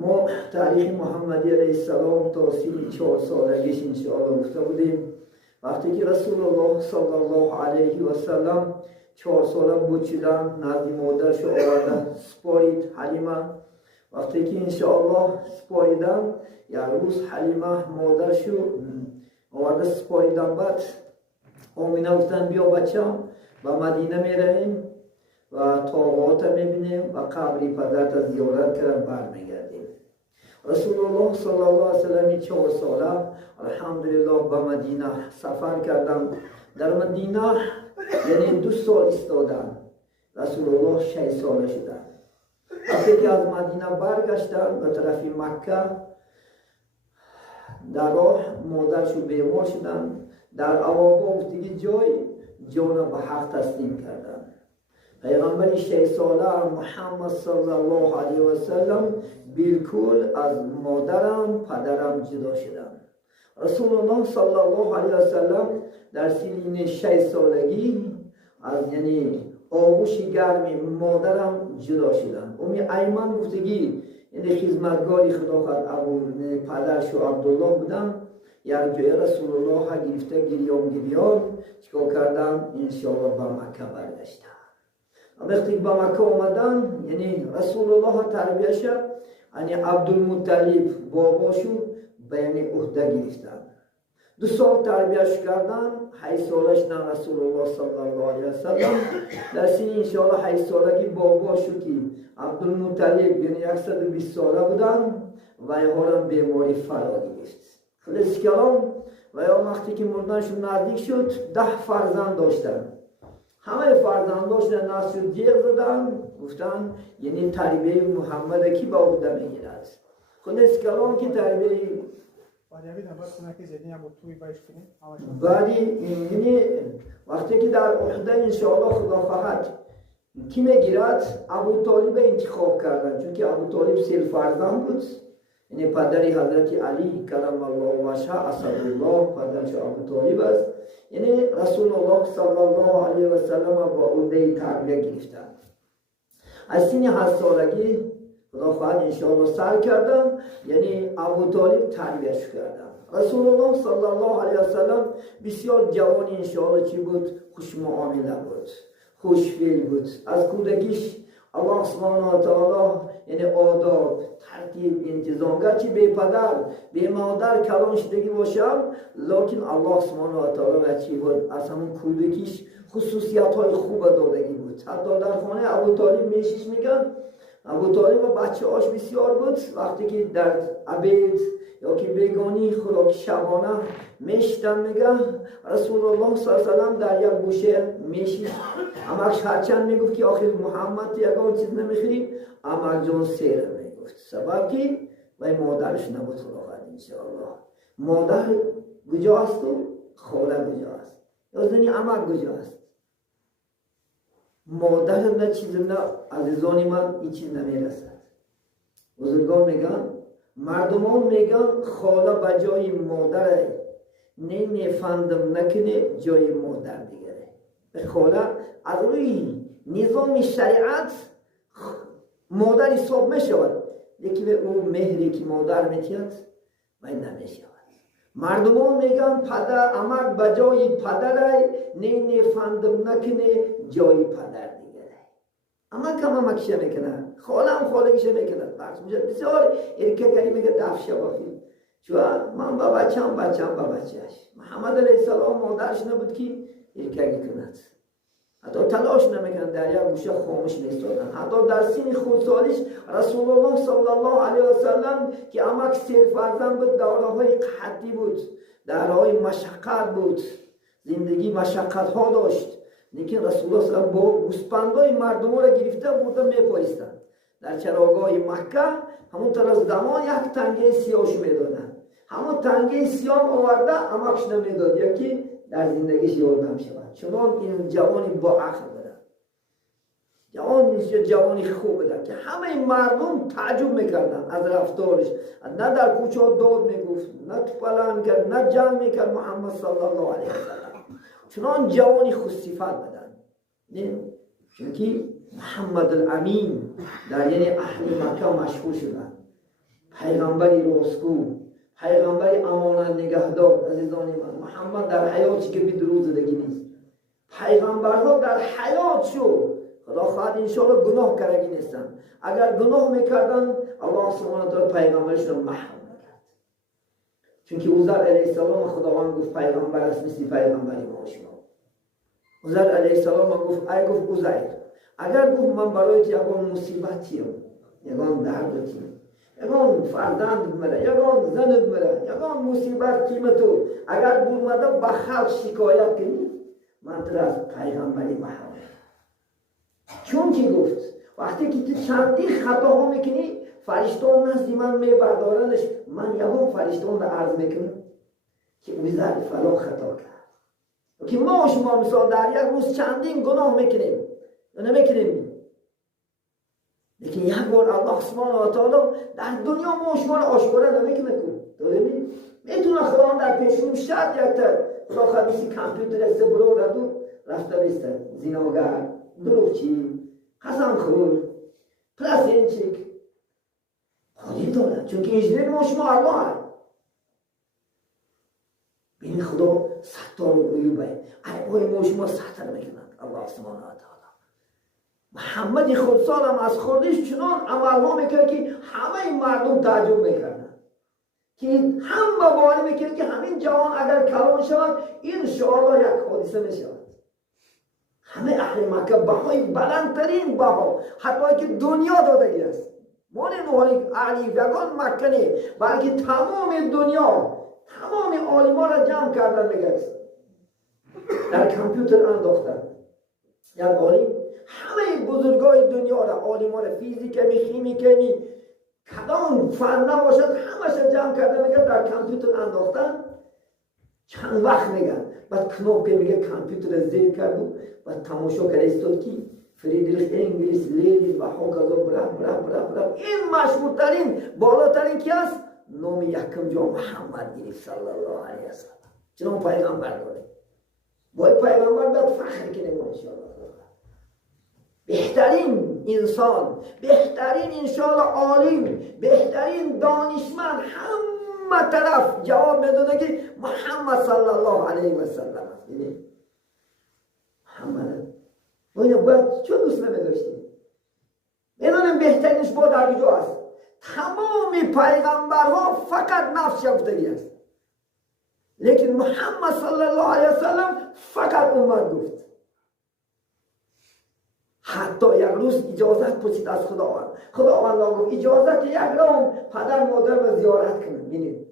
ما تاریخ محمدی علیه السلام تا 34 سالگیش انشاءالله گفته بودیم. وقتی که رسول الله صلی الله علیه و سلم 4 ساله بود شدن، نزد مادرش آورده سپارید حلیمه. وقتی که انشاءالله سپاریدن، یک روز حلیمه مادرش آورده سپاریدن، بعد آمینه گفتن بیا بچم به مدینه میرویم و طاغات میبینیم و قبری پدرت زیارت کردن برمیگردیم. رسول الله صلی الله علیه و سلم 4 ساله الحمدلله به مدینه سفر کردن. در مدینه یعنی 2 سال استادن. رسول الله 6 ساله شدن. وقتی که از مدینه برگشتن به طرف مکه، در راه مادرشو بیمار شدن. در اوابا دیگه جان به حق تسلیم کردن. پیغمبر 6 ساله محمد صلی الله علیه و سلم بالکل از مادرم پدرم جدا شدن. رسول الله صلی الله علیه و سلم در سنین 6 سالگی از یعنی آغوش گرم مادرم جدا شدن. ایمن گفتگی یعنی خدمتگاری خدا خواهد ابو پدرش و عبدالله بودن. یک جای رسول الله گرفته گریان چیکار کردن؟ انشاءالله به مکه برگشتن. وقتی به مکه آمدن یعنی رسول الله تربیتش یعنی عبدالمطلب باباشو به یعنی عهده گرفتن. 2 سال تربیتش کردن. 8 سالش نه رسول الله صلی الله علیه و سلم در سن انشاءالله 8 سالگی باباشو که عبدالمطلب یعنی 120 ساله بودن و یهارم بیماری فرا گرفت. خلاص کلام و یا وقتی که مردنشون نزدیک شد 10 فرزند داشتن. همه فرزنداش نسل جیغ زدن، گفتن یعنی تربیه محمد کی با عهده میگیرد. خلاص کلام که تربیه بعدی یعنی وقتی که در عهده انشاءالله خدا خواهد کی میگیرد؟ ابو طالب انتخاب کردن، چون که ابو طالب 3 فرزند بود. یعنی پدری حضرت علی کرم الله وجهه اسدالله پدرش ابو طالب است. یعنی رسول الله صلی الله علیه و سلم با عهده تربیت گرفتن. از سن 8 سالگی خدا خواهد انشاءالله سر کردن، یعنی ابو طالب تربیتش کردن. رسول الله صلی الله علیه و سلم بسیار جوان انشاءالله چی بود؟ خوش معامله بود، خوش فعل بود. از کودکیش الله سبحانه و تعالی یعنی آداب، ترتیب، انتظام، گرچه بی پدر بی مادر کلان شدگی باشم، لیکن الله سبحانه و تعالی چی بود؟ از همون کودکیش خصوصیت های خوب دادگی بود. حتی در خانه ابو طالب میشیش میگن ابو طالب و بچه هاش بسیار بود. وقتی که در عبید یا که بیگانی خوراک شبانه میشتن میگه رسول الله صلی الله علیه و سلم در یک گوشه میشید. امکش هرچند میگفت که آخر محمد یکان چیز نمیخوریم، امک جان سیر میگفت. سبب که وی مادرش نبود. خدا خواهد انشاءالله مادر کجا است و خاله کجا است یا زنی امک کجا است؟ مادر نه چیز نه عزیزان من این چیز نمیرسد. بزرگان میگن مردمان میگن خاله به جای مادر نمیفندم نکنه جای مادر دیگره. به خاله از روی نظام شریعت مادر حساب میشود، لیکن او مهری که مادر میتید وی نمیشود. مردمان میگن پدر امک به جای پدر نمیفندم نکنه جای پدر دیگره. امک هم امکشه میکنه، خاله هم خالهشه میکنه. بس میشه بسیار ارکگری میگه دفشه بافی چون من با بچم با بچهش. محمد علیه السلام مادرش نبود که ارکگی کند، حتی تلاش نمیکنن، در یک گوشه خاموش میستادن. حتی در سن خردسالیش رسول الله صلی الله علیه و سلم که امک 3 فرزند بود، دوره‌های قحطی بود، دوره‌های مشقت بود، زندگی مشقت ها داشت. لیکن رسول الله صلی الله علیه و سلم با گوسپندای مردم را گرفته بودن میپایستن. در چراگاه مکه همونطور از زمان یک تنگه سیاهش میدادن. همون تنگه سیاه آورده امکش نمیداد یکی در زندگیش یاردم شود. چنان این جوانی با عقل بودن، جوانی خوب بودن که همه مردم تعجب میکردن از رفتارش. نه در کوچه داد میگفت، نه توپله میکرد، نه جنگ میکرد. محمد صلی الله علیه و سلم چنان جوانی خوش صفت بودن. چونکه محمد الامین در یعنی اهل مکه مشهور شدن. پیغمبری راستگو، پیغمبری امانت نگهدار. عزیزان من، محمد در حیاتش که بدروغ زدگی نیست. پیغمبرها در حیاتشو خدا خواهد انشاءالله گناه کرده نیستن. اگر گناه میکردن الله سبحانه و تعالی پیغمبرشون رو محو میکرد. چون که عزیر علیه السلام خداوند گفت پیغمبر است مثل پیغمبری ما شما. عزیر علیه السلام گفت ای گفت عزیر، اگر گفت من برایت یگان مصیبتیم، یگان دردتیم، یگان فرزند مره، یگان زند مره، یگان مصیبت قیمتو اگر برمده به خلق شکایت کنی، من تر از پیغمبری محو. چون که گفت وقتی که تو چندی خطا ها میکنی فرشتان نزدی من میبردارنش، من یگان فرشتان رو عرض میکنم که عزیر فلان خطا کرد. که ما شما مثال در یک روز چندین گناه میکنیم یا نمیکنیم، لیکن یک بار الله سبحانه و تعالی در دنیا ما شما رو آشکار نمیکنه. میتونه خدا در پیشون شد یک تا خدا خبیسی کامپیوتر زبرو ردو رفته بیسته زیناگر، دروغچی، قسم خور، پلاسینچیک خواهی دارد. چون که انجیر ما شما الله هست. بین خدا ستار عیوبه عیبای ما شما ستر میکنند الله سبحانه و تعالی. محمد خودسال هم از خوردش چنان عملها میکرد که همه مردم تعجب میکردن، که هم باوری میکرد که همین جوان اگر کلان شود انشاءالله یک حادثه میشود. همه اهل مکه بهای بلندترین بها حتی که دنیا دادگی است، مال نوحالی اهلی یگان مکه نه بلکه تمام دنیا تمام عالما را جمع کردن میگه در کامپیوتر انداختن. یک عالم همه بزرگای دنیا را، عالما را، فیزیک، شیمی، کدام فن نباشد همش جمع کرده میگه در کامپیوتر انداختن. چند وقت میگن بعد کنوپ که میگه کامپیوتر زیر کردو بعد تماشا کرده استاد کی فریدریخ انگلیس لیلی و هاگازو برا این مشهورترین بالاترین کی است؟ نام یکم جا محمد گرفت صلی الله علیه و سلم. چنان پیغمبر داره، باید پیغمبر باید فخر کنیم انشاءالله. بهترین انسان، بهترین انشاءالله عالم، بهترین دانشمند همه طرف جواب میداده که محمد صلی الله علیه و سلم. محمد باید چون دوست نمیداشتیم میدونیم بهترینش با در کجا است. تمام پیغمبرها فقط نفس یافتگی است، لیکن محمد صلی الله علیه و سلم فقط امت گفت. حتی یک روز اجازت پرسید از خداوند گفت اجازت یک روز پدر مادر رو زیارت کنم. ببینید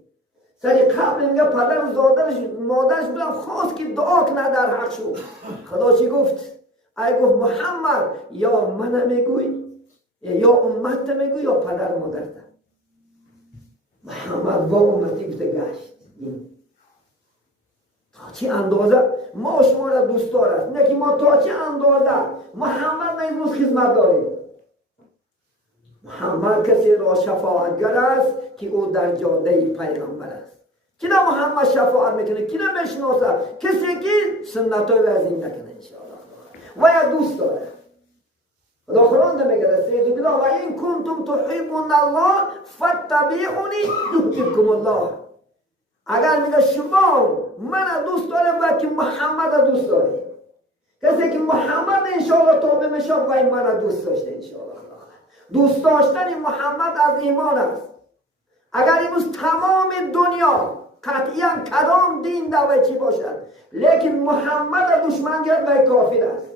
سری قبل میگه پدر مادرش بلند خواست که دعا کنه در حق شو. خدا چی گفت؟ ای گفت محمد یا من میگوی یا امت میگوی یا پدر مادرت. محمد با امتی گفته گشت. تا چه اندازه ما شما را دوست دارد، نه که ما تا چه اندازه محمد نیمروز خدمت داریم. محمد کسی را شفاعتگر است که او در جاده پیغمبر است. کی نه محمد شفاعت میکنه، کی نه میشناسه؟ کسی که سنتای و زنده کنه انشاءالله و یا دوست داره. خدا قرآن میگه استعیذ بالله و این کنتم تحبون الله فاتبعونی یحببکم الله. اگر میگه شما من دوست دارم و که محمد دوست داره، کسی که محمد انشاءالله توبه میشه و من دوست داشته انشاءالله. دوست داشتن محمد از ایمان است. اگر امروز تمام دنیا قطعا کدام دین دعوی چی باشد لیکن محمد دشمن گرد و کافر است.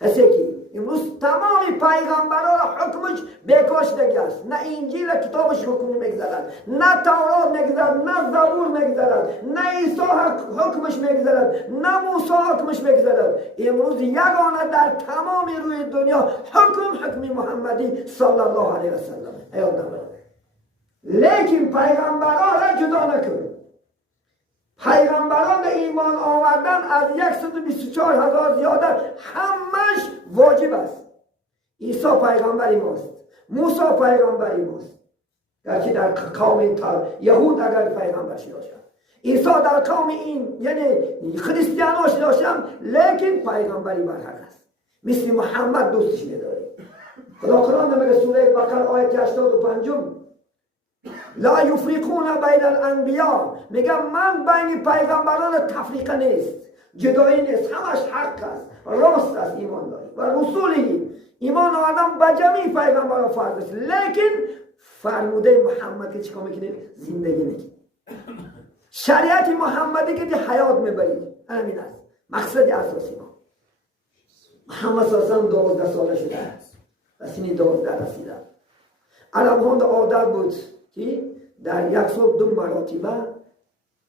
کسی که امروز تمام پیغمبران حکمش بیکاشتگی است، نه انجیل کتابش حکم میگذارد، نه تورات میگذارد، نه زبور میگذارد، نه عیسی حکمش میگذارد، نه موسی حکمش میگذارد. امروز یگانه در تمام روی دنیا حکم محمدی صلی الله علیه و سلم. لیکن پیغمبران را جدا نکنید. پیغمبران ایمان آوردن از 124,000 زیاده همش واجب است. عیسی پیغمبری ماست، موسی پیغمبری ماست، گرچه در قوم یهود اگر پیغمبرش داشتن، عیسی در قوم این یعنی خریستیاناش داشتن، لیکن پیغمبری برحق است. مثل محمد دوستش می‌داریم. خدا قرآن میگه سوره بقره آیت 85 لا یفرقون بین الانبیا، میگه من بین پیغمبران تفریقه نیست، جدایی نیست، همش حق است، راست است ایمان داری و رسولی ایمان آدم به جمعی پیغمبران فرض است، لیکن فرموده محمد که چیکار میکنید؟ زندگی میکنید، شریعت محمدی که حیات میبرید. همین است مقصد اساسی ما. محمد صلی الله علیه و 12 ساله شده است و سنی 12 رسیده. عربان عادت بود که در یک سال 2 مراتبه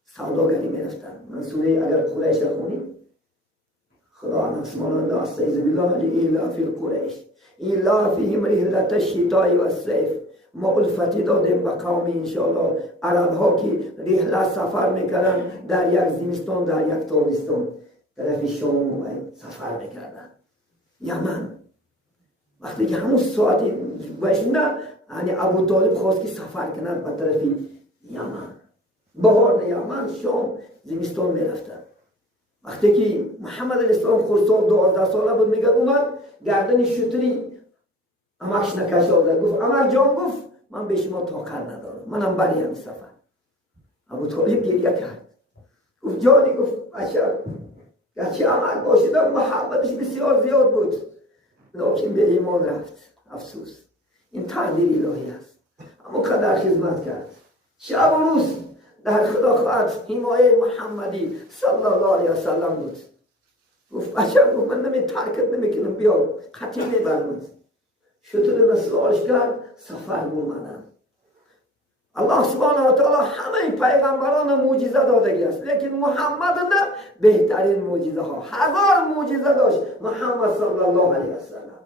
سوداگری میرفتن. من سوره اگر قریش را خونید، خدا نسمانند استعیذ بالله ایلا فی القریش ایلا فیهم رحلت الشتاء و الصیف. ما الفتی دادیم به قوم انشاءالله عرب ها که رحله سفر میکردن در یک زمستان در یک تابستان طرف شام سفر میکردن یمن. وقتی که همون ساعتی بشنه یعنی ابو طالب خواست که سفر کنند به طرف یمن، بهار یمن، شام، زمستان میرفتن. وقتی که محمد علیه السلام خود سال 12 ساله بود میگه اومد گردن شتری امکش نکشاده، گفت امک جان، گفت من به شما طاقت ندارم، منم بریم سفر. ابو طالب گریه کرد، گفت جانی، گفت بچه گرچه عمل باشیدم محبتش بسیار زیاد بود لیکن به ایمان رفت. افسوس، این تقدیر الهی است. اما قدر خدمت کرد، شب و روز در خلافت حمایه محمدی صلی الله علیه و سلم بود. گفت بچه، گفت من ترکت نمیکنم، بیا قطعی میبرم. شطور مسئولش کرد، سفر بومنم. الله سبحانه و تعالی همه پیغمبران معجزه دادگی است، لیکن محمد نه بهترین معجزه ها. 1000 معجزه داشت محمد صلی الله علیه و سلم.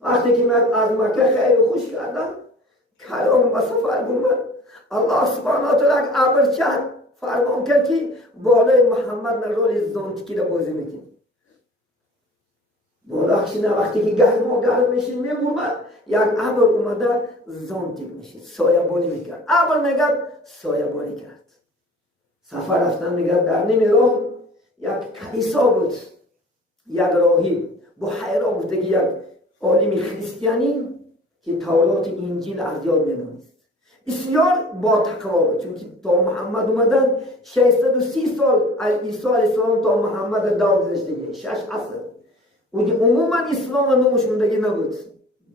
وقتی که من از مکه خیر و خوش کردم، کلام به سفر بومد، الله سبحانه و تعالی ابرچه فرمان کرد که بالای محمد نه رول زانتکی را بازی میکنه. بالاخشینه وقتی که گرم میشین میبومد، یک ابر اومده زانتیک میشید، سایبانی میکرد. ابر نگرد سایبانی کرد. سفر رفتن نگرد در نیم راه یک کلیسا بود، یک راهی با حیرا بود که یک عالم خریستیانی که تورات انجیل از یاد میدونست، بسیار با تقوا بود، چون که تا محمد اومدن 630 سال از عیسی علیه السلام تا محمد دور گذشته، 6 عصر. و عموما اسلام نوش موندگی نبود.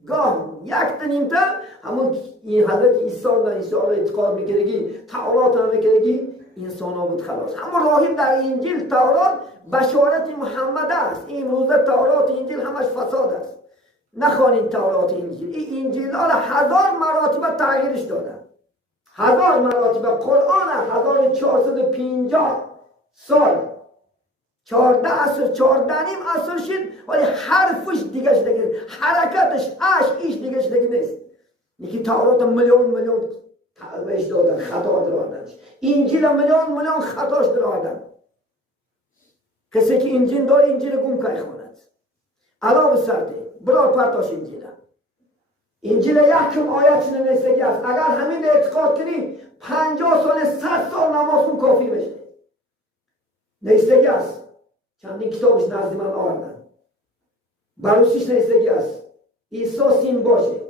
گاه یک تا همون این حضرت عیسی در انشاءالله اعتقاد میکردگی، تورات هم میکردگی، انسان ها بود خلاص. اما راهیم در انجیل تورات بشارت محمد است. این روزه تورات انجیل همش فساد است. نخوانید تورات انجیل. این انجیل ها 1000 مراتبه تغییرش دادن. 1000 مراتبه. قرآن 1450 سال 14 عصر 14 نیم عصر شد، ولی حرفش دیگه شدگی، حرکتش ایش دیگه شدگی نیست. یکی تورات میلیون تغییرش دادن، خطا درآوردنش. انجیل میلیون خطاش درآوردن. کسی که انجیل داره انجیل گم که خواند. علاوه سرده برای پرتاش انجیل یکم آیت نوشتگی است. اگر همین اعتقاد کنی 50 سال 100 سال نماز کن کافی بشه. نوشتگی است. چندین کتابش نزد من آوردن. بروسیش نوشتگی است. عیسی سین باشه.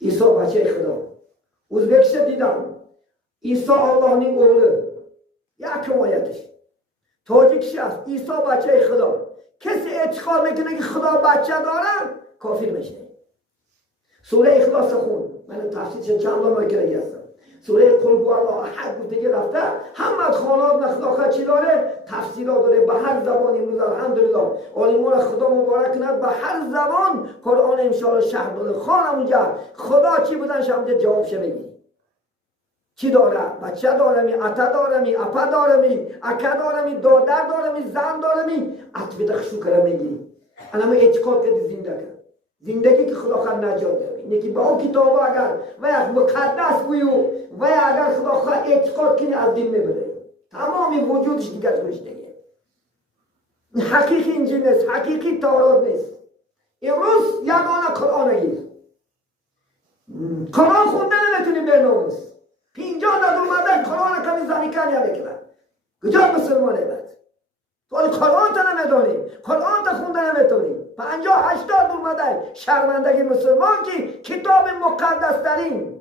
عیسی بچه خدا. ازبکش دیدم. عیسی الله نی اولو. یکم آیتش. تاجیکش است. عیسی بچه خدا. کسی اعتقاد میکنه که خدا بچه داره کافر میشه. سوره اخلاص خون، من تفسیرش چند بار مکرری هستم. سوره قل هو الله احد بود دیگه رفته. همه خانات نخلاقه چی داره؟ تفسیرات داره به هر زبان. امروز الحمدلله عالمان خدا مبارک کند به هر زبان قرآن انشاءالله شرح داده. خانم اونجا خدا چی بودن شما جواب شمیگی. چی داره؟ بچه دارمی، اتا دارمی، اپا دارمی، اکا دارمی، دادر دارمی، زن دارمی، اتوی دخشو کرده میگی. الان اعتقاد کردی زنده کرد. زندگی که خدا خواهد نجات ده. اینه که با اون کتاب اگر و یک مقدس بویو و اگر خدا خواهد اعتقاد کنی از دین میبره. تمامی وجودش دیگه توش دیگه. حقیقی انجیل نیست، حقیقی تورات نیست. امروز یگانه قرآن گیر. قرآن خونده نمیتونی بنویس. 50 نفر اومدن قرآن کمی زنیکن یا بکنن. کجا مسلمانه بعد؟ تو قرآن تا نمیدونی، قرآن تا خونده نمیتونی. 50-80 اومده شرمندگی مسلمان که کتاب مقدس ترین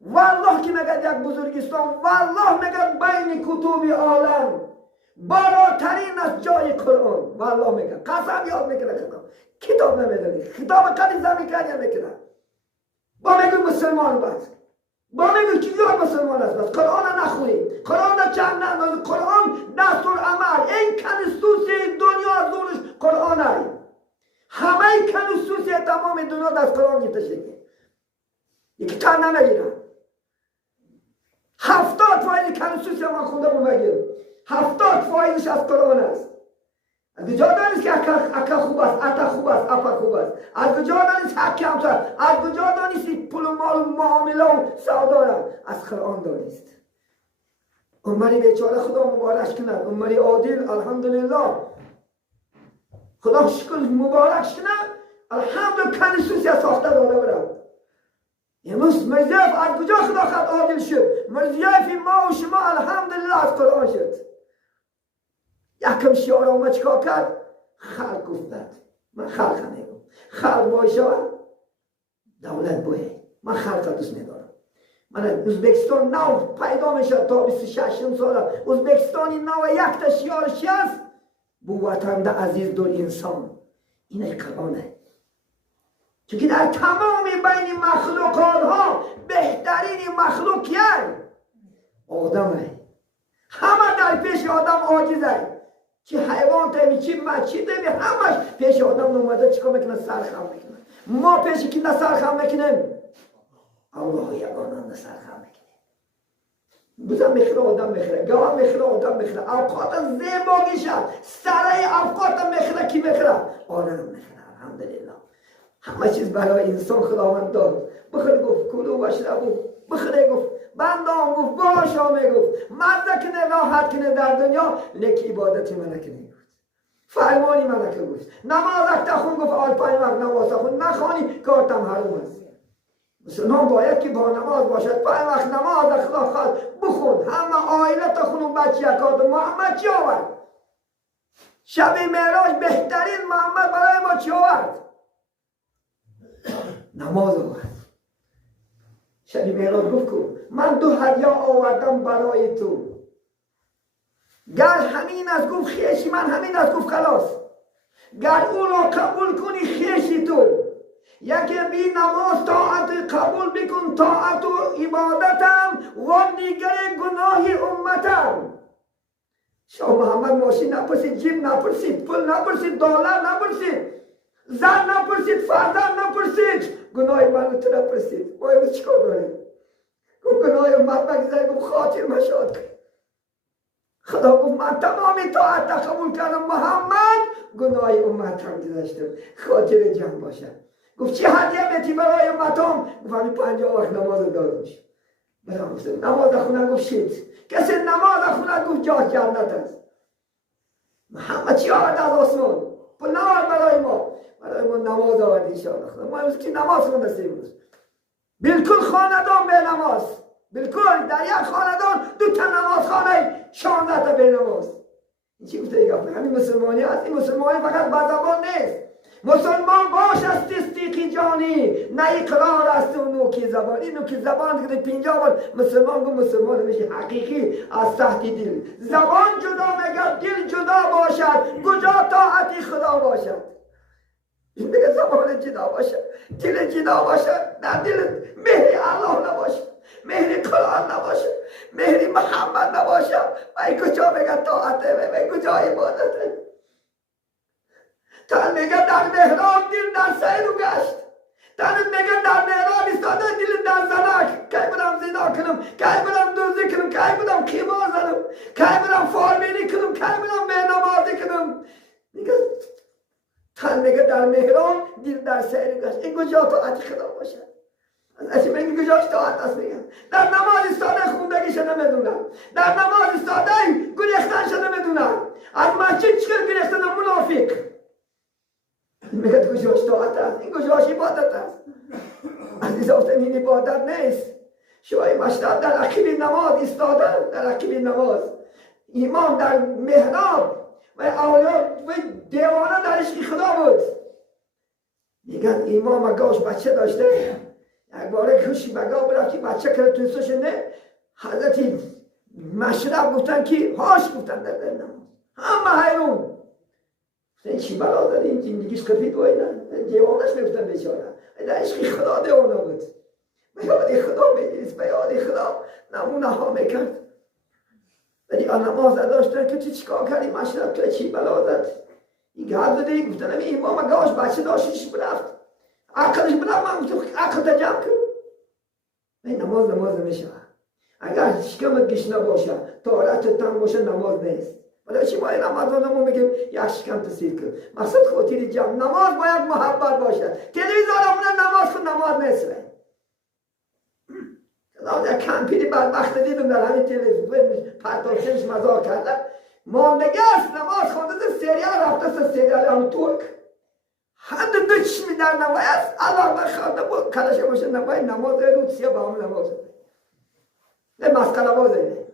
والله که میگه یک بزرگستان والله میگه بین کتب عالم بالاترین از جای قرآن والله میگه قسم یاد میکنه کتاب نمیدونی کتاب قدی زمین کنی میکنه با میگه مسلمان بس با میگه که یا مسلمان است بس قرآن نخونید قرآن چند نماز قرآن دستور عمل این کنستوسی دنیا زورش قرآن هست همه کنستوسی تمام دنیا دست قرآن گیرده شده یکی چند نمیگیرن 70 فایل کنستوسی من خونده بود بگیر 70 فایلش از قرآن است از کجا دانست که اکا خوب است اتا خوب است اپا خوب است از کجا دانست حق کمتر از کجا دانست پول و مال و معامله و سودا را از قرآن دانست عمری بیچاره خدا مبارک کند عمری عادل الحمدلله خدا شکر مبارک کند الحمدلله کنستوسی ساخته داده برم امروز مرزیف از کجا خدا خود عادل شد مرزیف ما و شما الحمدلله از قرآن شد یکم شیار آمد چکا کرد خلق گفتند من خلق نمیگم خلق باشه دولت باید من خلق دوست ندارم من ازبکستان نو پیدا میشد تا 26 ساله ازبکستانی نو یک تا شیارش هست بو وطن عزیز دو انسان این قرآنه چون در تمام بین مخلوقات ها بهترین مخلوق یه آدمه همه در پیش آدم عاجزه چی حیوان تایی چی مچی تایی همش پیش آدم نومده چیکار میکنه سرخم میکنه ما پیش که نه سرخم میکنیم الله یگانه سرخم میکنه بزن میخره آدم میخره گوه میخره آدم میخره اوقات زیباگی شد سره اوقات میخره کی میخره آدم میخره الحمدلله همه چیز برای انسان خداوند داد بخیر گفت کلو و شربو بخیر گفت بندام گفت باشا میگفت مزه کنه راحت کنه در دنیا لیک عبادتی منه کنه گفت فرمانی منه که گفت نماز اکتا خون گفت آل پای وقت نماز خون نخوانی کارتم حروم است مسلمان باید که با نماز باشد پای وقت نماز خدا خواست بخون همه آیله تا خون و بچه کارت محمد چی آورد شب معراج بهترین محمد برای ما چی آورد نماز آورد شب معراج گفت که من 2 هدیه آوردم برای تو گر همین از گفت خیشی من همین از گفت خلاص گر او را قبول کنی خیشی تو یکی بی نماز طاعت قبول بکن طاعت و عبادتم و دیگر گناه امتم شاه محمد ماشین نپرسید جیب نپرسید پول نپرسید دلار نپرسید زن نپرسید فرزند نپرسید گناه من تو نپرسید ما امروز چیکار داریم گفت گناه امت بگذاره گفت خاطر مشاد کن خدا گفت من تمامی طاعت قبول کردم محمد گناه امت هم گذاشتم خاطر جمع باشد گفت چی هدیه بیتی برای امتام گفت همین 50 وقت نماز دار میشه برام گفت نماز خونه گفت شید کسی نماز خونه گفت جاه جنت است محمد چی آورد از آسمان پل نوار برای ما نماز آورد انشاءالله خدا ما امروز که نماز خونده سیمروز بالکل خاندان به نماز بالکل در یک خاندان 2 تا نماز خانه 16 تا به نماز این چی گفته ایگه همین مسلمانی هست این مسلمانی فقط با زبان نیست مسلمان باش است تصدیقی جانی نه اقرار است و نوکی زبان این نوکی زبان که 50 بار مسلمان گو مسلمان میشه حقیقی از تحت دل زبان جدا مگر دل جدا باشد کجا طاعتی خدا باشد این دیگه زبان جدا باشد دل جدا باشد در دل مهر الله نباشد مهر قرآن نباشد مهر محمد نباشد ای کجا میگه طاعته ای کجا عبادته تن میگه در محراب دل در سیر و گشت تن میگه در محراب ایستاده دل در زنک کی برم زنا کنم کی برم دوزی کنم کی برم قیمار زنم کی برم فارمینی کنم کی برم بینمازی کنم میگه تن میگه در محراب دل در سیر و گشت این کجا طاعت خدا باشد از میگه کجاش طاعت است میگه در نماز ایستاده خوندگیش نمیدونم در نماز ایستاده گریختنش نمیدونم از مسجد چیکار گریختن منافق میگه کجاش طاعت است این کجاش عبادت است عزیزان این عبادت نیست شوی مشتاق در عقیب نماز ایستاده در عقیب نماز ایمان در محراب و اولاد و دیوانه در عشق خدا بود میگن امام گاش بچه داشته، یک باره کشی بگاه برفت که بچه کرد توی سوشنده، حضرت مشرب گفتن که هاش گفتن در نماز، همه حیرون گفتن چی بلا داری این زندگیش کفید بایدن، جوانش میفتن بیچاره، در عشق خدا دیوانه بود، به یاد خدا میگیرید، به یاد خدا نمونه ها میکرد. ولی نماز داشتن که چیکار کردی مشرب تو چی بلا داد، این گرد داده گفتن امام گاش بچه داشتش برفت، عقلش برفت، من گفتم عقل تجمع کن. نماز نمیشه. اگر شکمت گشنه باشه، طهارت تام باشه، نماز نیست. ولی چی ما نماز رو میگیم یک شکم تصدیق کن. مقصد خاطر جمع نماز باید محبت باشه. تلویزیون نماز کن نماز نیست. یک کمپینی بدبخت دیدم در همین تلویزیون پرتاشش مزار کرده. ماندگی است نماز خونده سریال رفته سریال هم ترک. هر دو چشمی در نماز است. الله بخواد بود کلش باشه نماز روسیه با هم نماز. نه مسکن نمازه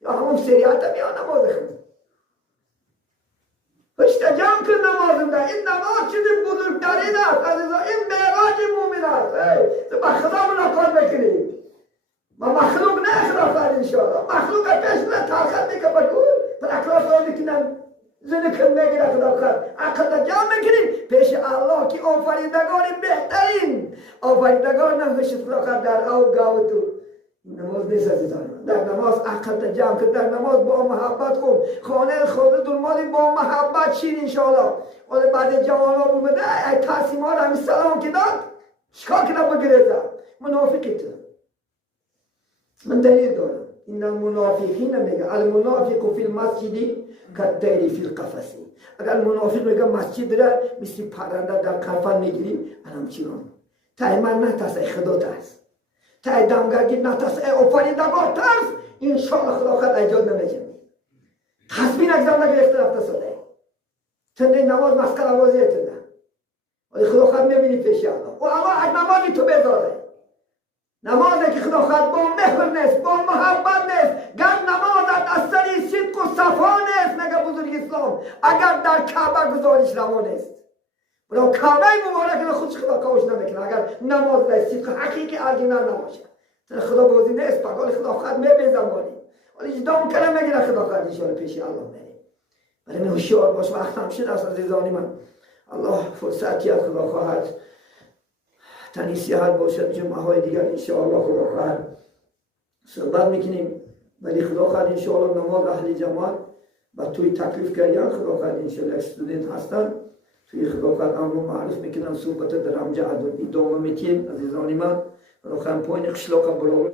یا همون سریال تا بیا نماز خود پشت جمع کن نمازم ده این نماز چیزی بزرگترین است عزیزا این معراج مومن است تو با خدا ملاقات بکنید ما مخلوق نه اخلاق فرد انشاءالله مخلوق پیش نه تاخت میکن بگو پر اخلاق فرد میکنن زنه کن میگیر اخلاق فرد اخلاق جمع میکنیم پیش الله که آفریدگان بهترین آفریدگان نمش اخلاق در آو گاو تو نماز نیست عزیزان. در نماز عقل جمع کن، در نماز با محبت کن، خانه خودت مالی با محبت شین انشاءالله. ولی بعد جوانا بوده ای تقسیم ها را همی سلام که داد شکا کنه بگریزه منافقی تو. من دلیل دارم این المنافقین میگه المنافق فی المسجدی کالطیر فی القفص. اگر منافق میگه مسجد را مثل پرنده در قفس میگیریم الان چیرون تا من نه تاسه خدا تاست تا دمگرگی نتاست آفریدگار ترس انشاءالله خدا خود ایجاد نمیشه تصمیم اگزم نگرفته رفته ساده تنده نماز مسکر آوازی تنده ولی خدا خود میبینی پیش الله و الله از نمازی تو بذاره نمازی که خدا خود با مهر نیست با محبت نیست گر نمازت از سری صدق و صفا نیست نگه بزرگ اسلام اگر در کعبه گذاریش روا نیست برای کعبه مبارک خودش خدا کاوش نمیکنه اگر نماز در صدق حقیقی ارگینال نباشه خدا بازی نیست پاگال خدا خود میبینه زمانی ولی جدام کنه میگیره خدا خود انشاءالله پیش الله میره ولی من هوشیار باش وقت هم شد است عزیزانی من الله فرصتی از خدا خواهد تنیسیت باشد جمعه های دیگر انشاءالله خدا خواهد صحبت میکنیم ولی خدا خواهد انشاءالله نماز اهل جماعت و توی تکلیف کردن خدا خواهد انشاءالله استودنت هستن توی خدا خواهد امر معرف میکنن صحبت در همجا ادامه میتیم عزیزانی من خدا خواهد پایین خشلاق برابر